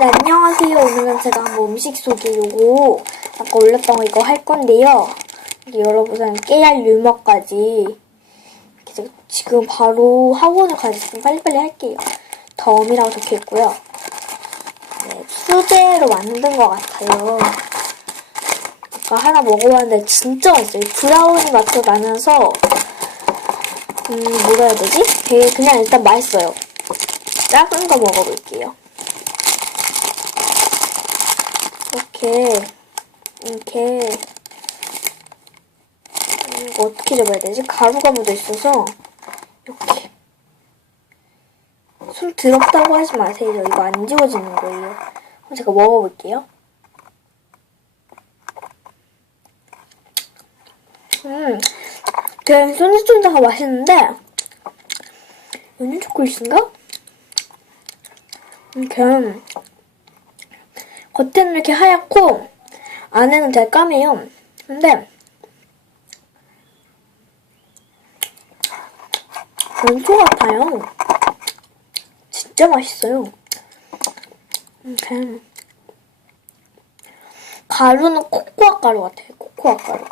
네, 안녕하세요. 오늘은 제가 한번 음식 소개 요거 아까 올렸던 거 이거 할 건데요. 여기 여러분 깨알 유머까지 지금 바로 학원을 가서 좀 빨리빨리 할게요. 덤이라고 적혀 있고요. 네, 수제로 만든 것 같아요. 아까 하나 먹어봤는데 진짜 맛있어요. 브라우니 맛도 나면서 음 뭐라 해야 되지? 되게 그냥 일단 맛있어요. 작은 거 먹어볼게요. 이렇게 이렇게 음, 이거 어떻게 잡아야 되지? 가루가 묻어 있어서 이렇게 손 더럽다고 하지 마세요. 이거 안 지워지는 거예요. 그럼 제가 먹어볼게요. 음, 되게 쫀득쫀득하고 맛있는데 연유 초콜릿인가? 이렇게 겉에는 이렇게 하얗고 안에는 되게 까매요. 근데 원초 같아요. 진짜 맛있어요. 이렇게 가루는 코코아 가루 같아요. 코코아 가루.